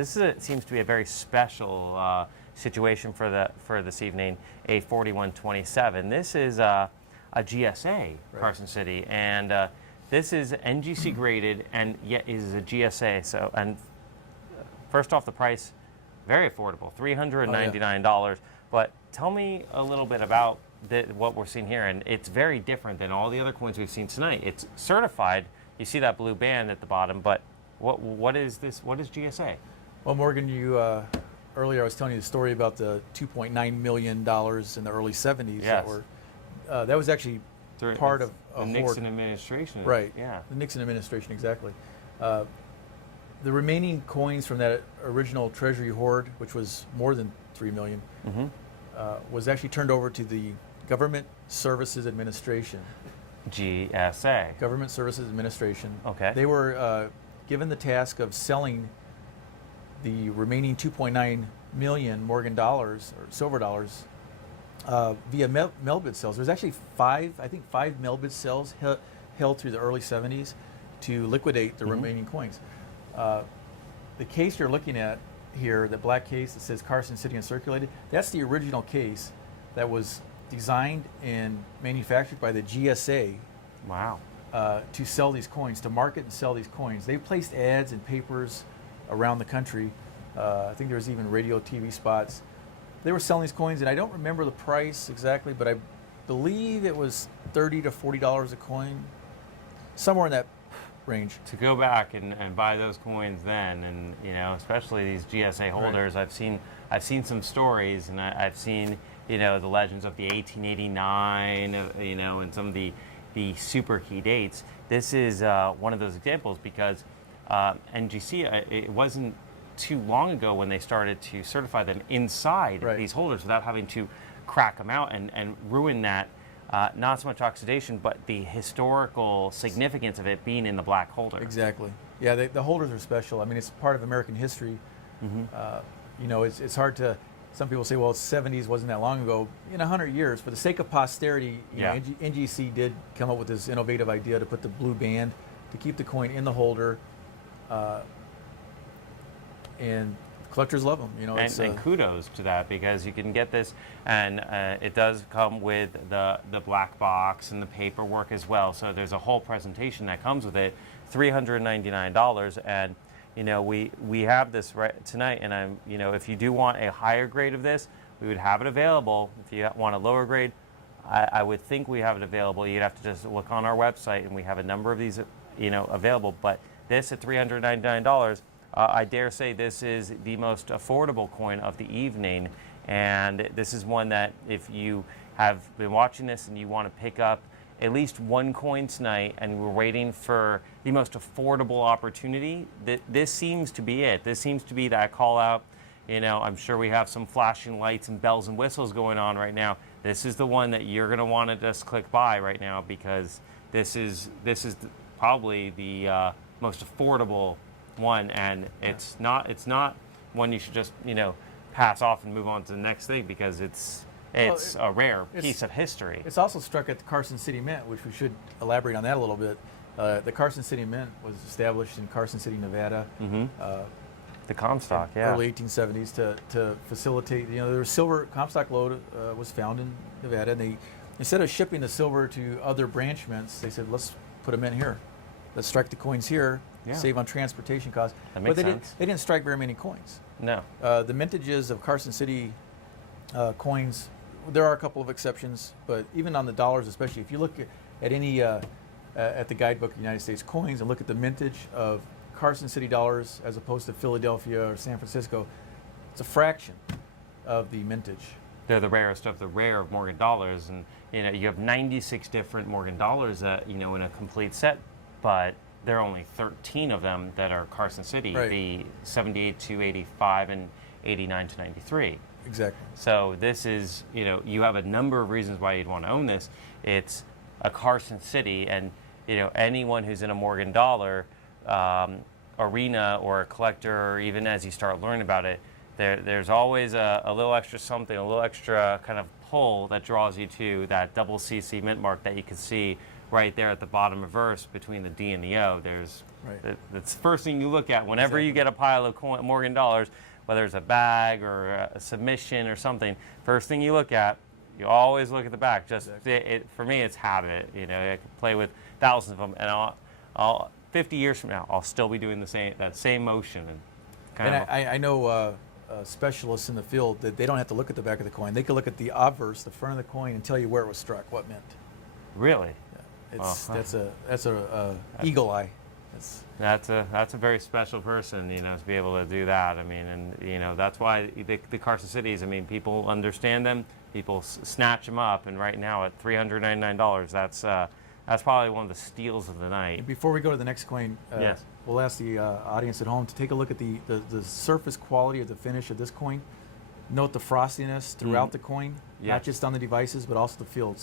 this seems to be a very special situation for this evening. A 4127. This is a GSA, Carson City, and this is NGC graded and yet is a GSA. So, and first off, the price very affordable, $399. But tell me a little bit about what we're seeing here, and it's very different than all the other coins we've seen tonight. It's certified. You see that blue band at the bottom, but what is this? What is GSA? Well, Morgan, you earlier I was telling you the story about the $2.9 million in the early 70s. Yes. That was actually part of the Nixon administration. Right. Yeah. The Nixon administration, exactly. The remaining coins from that original Treasury hoard, which was more than $3 million, was actually turned over to the Government Services Administration. GSA. Government Services Administration. Okay. They were given the task of selling the remaining 2.9 million Morgan dollars or silver dollars via mail bid sales. There's actually five mail bid sales held through the early 70s to liquidate the remaining coins. The case you're looking at here, the black case that says Carson City and circulated, that's the original case that was designed and manufactured by the GSA. Wow. To sell these coins, to market and sell these coins. They placed ads in papers around the country. I think there was even radio, TV spots. They were selling these coins, and I don't remember the price exactly, but I believe it was $30 to $40 a coin, somewhere in that range. To go back and buy those coins then, and especially these GSA holders, I've seen some stories, and I've seen the legends of the 1889, and some of the super key dates. This is one of those examples because NGC, it wasn't too long ago when they started to certify them inside these holders without having to crack them out and ruin that, not so much oxidation, but the historical significance of it being in the black holder. Exactly. Yeah, the holders are special. I mean, it's part of American history. It's hard to, some people say, well, 70s wasn't that long ago. In 100 years, for the sake of posterity, NGC did come up with this innovative idea to put the blue band to keep the coin in the holder. And collectors love them, and kudos to that, because you can get this, and it does come with the black box and the paperwork as well. So there's a whole presentation that comes with it, $399, and we have this right tonight. And if you do want a higher grade of this, we would have it available. If you want a lower grade, I would think we have it available. You'd have to just look on our website, and we have a number of these, available. But this at $399. I dare say this is the most affordable coin of the evening, and this is one that if you have been watching this and you want to pick up at least one coin tonight and we're waiting for the most affordable opportunity, this seems to be it. This seems to be that call out. I'm sure we have some flashing lights and bells and whistles going on right now. This is the one that you're going to want to just click buy right now, because this is probably the most affordable one, and it's not one you should just pass off and move on to the next thing, because it's a rare piece of history. It's also struck at the Carson City Mint, which we should elaborate on that a little bit. The Carson City Mint was established in Carson City, Nevada. The Comstock, early 1870s to facilitate. There was silver. Comstock lode was found in Nevada, and they, instead of shipping the silver to other branch mints, they said, let's put a mint here. Let's strike the coins here. Save on transportation costs. That makes sense. They didn't strike very many coins. No. The mintages of Carson City coins, there are a couple of exceptions, but even on the dollars especially, if you look at any, at the guidebook of United States coins and look at the mintage of Carson City dollars as opposed to Philadelphia or San Francisco, it's a fraction of the mintage. They're the rarest of the rare of Morgan dollars, and you have 96 different Morgan dollars in a complete set, but there are only 13 of them that are Carson City, the 78 to 85 and 89 to 93. Exactly. So this is, you have a number of reasons why you'd want to own this. It's a Carson City, and anyone who's in a Morgan dollar arena or a collector, or even as you start learning about it, there's always a little extra something, a little extra kind of pull that draws you to that double CC mint mark that you can see right there at the bottom reverse between the D and the O. There's Right. that's the first thing you look at whenever you Exactly. get a pile of Morgan dollars, whether it's a bag or a submission or something. First thing you look at, you always look at the back. Just Exactly. for me, it's habit. You know, I could play with thousands of them, and I'll 50 years from now, I'll still be doing that same motion and kind And of. I know specialists in the field that they don't have to look at the back of the coin. They can look at the obverse, the front of the coin, and tell you where it was struck, what meant. Really. It's Oh. that's a eagle eye. It's, That's a very special person, you know, to be able to do that. I mean, and you know, that's why the Carson cities. I mean, people understand them. People snatch them up, and right now at $399, that's probably one of the steals of the night. Before we go to the next coin, Yes. we'll ask the audience at home to take a look at the surface quality of the finish of this coin. Note the frostiness throughout the coin, not Yes. just on the devices, but also the fields.